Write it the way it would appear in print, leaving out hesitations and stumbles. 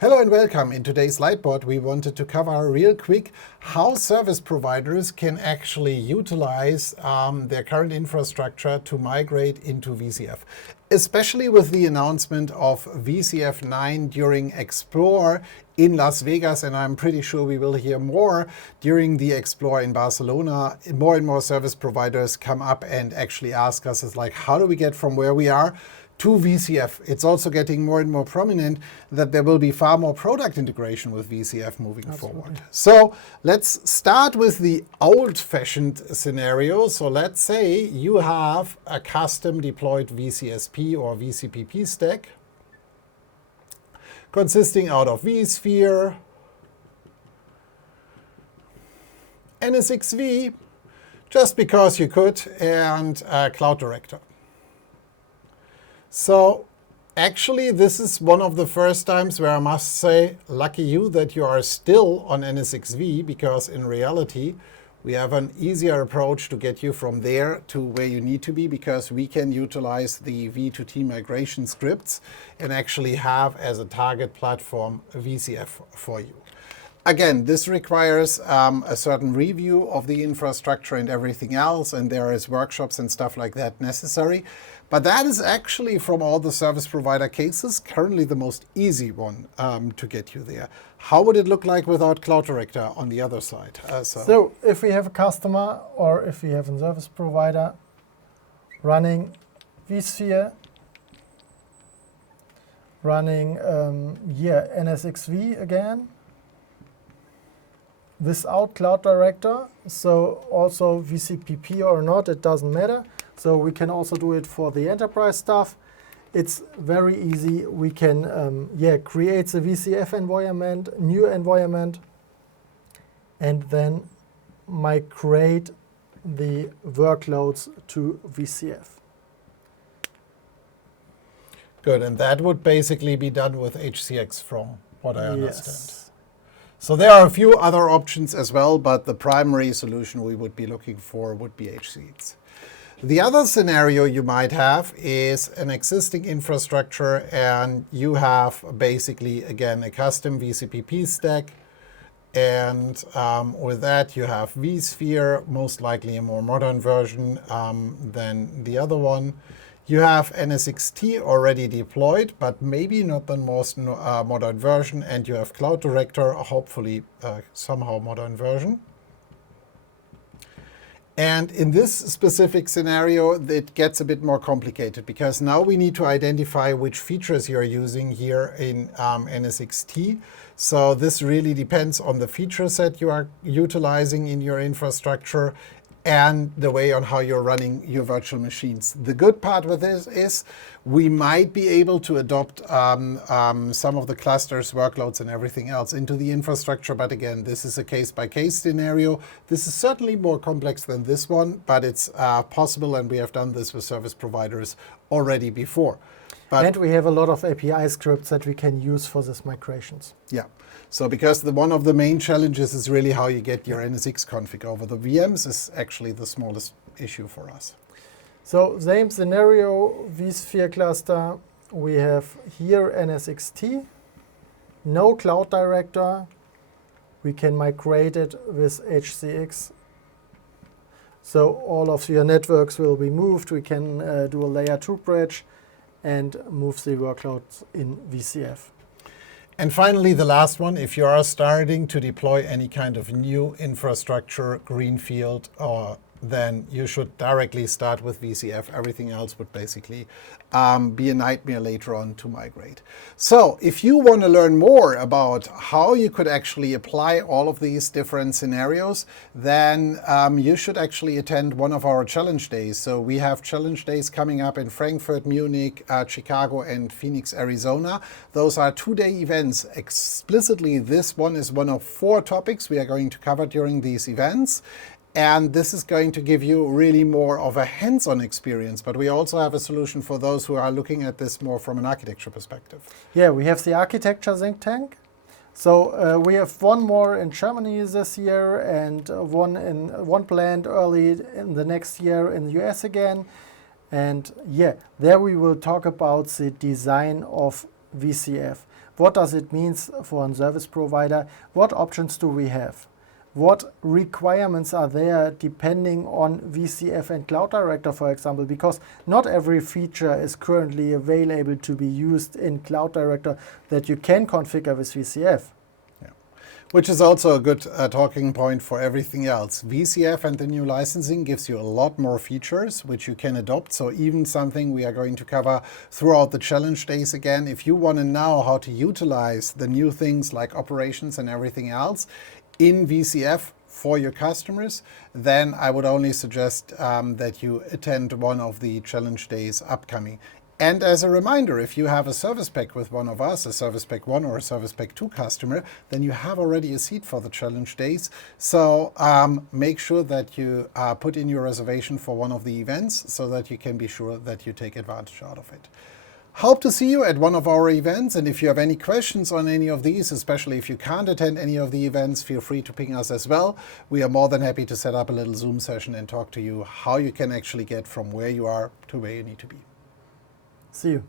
Hello and welcome. In today's Lightboard, we wanted to cover real quick how service providers can actually utilize their current infrastructure to migrate into VCF, especially with the announcement of VCF 9 during Explore in Las Vegas, and I'm pretty sure we will hear more during the Explore in Barcelona. More and more service providers come up and actually ask us, it's like, how do we get from where we are to VCF? It's also getting more and more prominent that there will be far more product integration with VCF moving forward. So let's start with the old-fashioned scenario. So let's say you have a custom deployed VCSP or VCPP stack consisting out of vSphere, NSXV, just because you could, and Cloud Director. So actually, this is one of the first times where I must say, lucky you that you are still on NSXV, because in reality, we have an easier approach to get you from there to where you need to be, because we can utilize the V2T migration scripts and actually have as a target platform VCF for you. Again, this requires a certain review of the infrastructure and everything else, and there is workshops and stuff like that necessary. But that is actually, from all the service provider cases, currently the most easy one to get you there. How would it look like without Cloud Director on the other side? So if we have a customer or if we have a service provider running vSphere, running NSXV again, without Cloud Director, so also VCPP or not, it doesn't matter. So we can also do it for the enterprise stuff. It's very easy. We can create the VCF environment, new environment, and then migrate the workloads to VCF. Good, and that would basically be done with HCX from what I understand. Yes. So there are a few other options as well, but the primary solution we would be looking for would be HCX. The other scenario you might have is an existing infrastructure, and you have basically, again, a custom VCPP stack. And with that, you have vSphere, most likely a more modern version than the other one. You have NSXT already deployed, but maybe not the most modern version. And you have Cloud Director, hopefully somehow modern version. And in this specific scenario, it gets a bit more complicated, because now we need to identify which features you're using here in NSXT. So this really depends on the feature set you are utilizing in your infrastructure and the way on how you're running your virtual machines. The good part with this is we might be able to adopt some of the clusters, workloads, and everything else into the infrastructure. But again, this is a case-by-case scenario. This is certainly more complex than this one, but it's possible, and we have done this with service providers already before. And we have a lot of API scripts that we can use for these migrations. Yeah. So because one of the main challenges is really how you get your NSX config over the VMs is actually the smallest issue for us. So same scenario, vSphere cluster. We have here NSXT, no Cloud Director. We can migrate it with HCX. So all of your networks will be moved. We can do a layer 2 bridge and move the workloads in VCF. And finally, the last one, if you are starting to deploy any kind of new infrastructure, greenfield, then you should directly start with VCF. Everything else would basically be a nightmare later on to migrate. So if you want to learn more about how you could actually apply all of these different scenarios, then you should actually attend one of our challenge days. So we have challenge days coming up in Frankfurt, Munich, Chicago, and Phoenix, Arizona. Those are 2-day events. Explicitly, this one is one of 4 topics we are going to cover during these events. And this is going to give you really more of a hands-on experience. But we also have a solution for those who are looking at this more from an architecture perspective. Yeah, we have the architecture think tank. So we have one more in Germany this year, and one planned early in the next year in the US again. And yeah, there we will talk about the design of VCF. What does it mean for a service provider? What options do we have? What requirements are there depending on VCF and Cloud Director, for example, because not every feature is currently available to be used in Cloud Director that you can configure with VCF. Which is also a good talking point for everything else. VCF and the new licensing gives you a lot more features which you can adopt. So even something we are going to cover throughout the challenge days again. If you want to know how to utilize the new things like operations and everything else in VCF for your customers, then I would only suggest that you attend one of the challenge days upcoming. And as a reminder, if you have a service pack with one of us, a service pack 1 or a service pack 2 customer, then you have already a seat for the challenge days. So make sure that you put in your reservation for one of the events so that you can be sure that you take advantage out of it. Hope to see you at one of our events, and if you have any questions on any of these, especially if you can't attend any of the events, feel free to ping us as well. We are more than happy to set up a little Zoom session and talk to you how you can actually get from where you are to where you need to be. See you.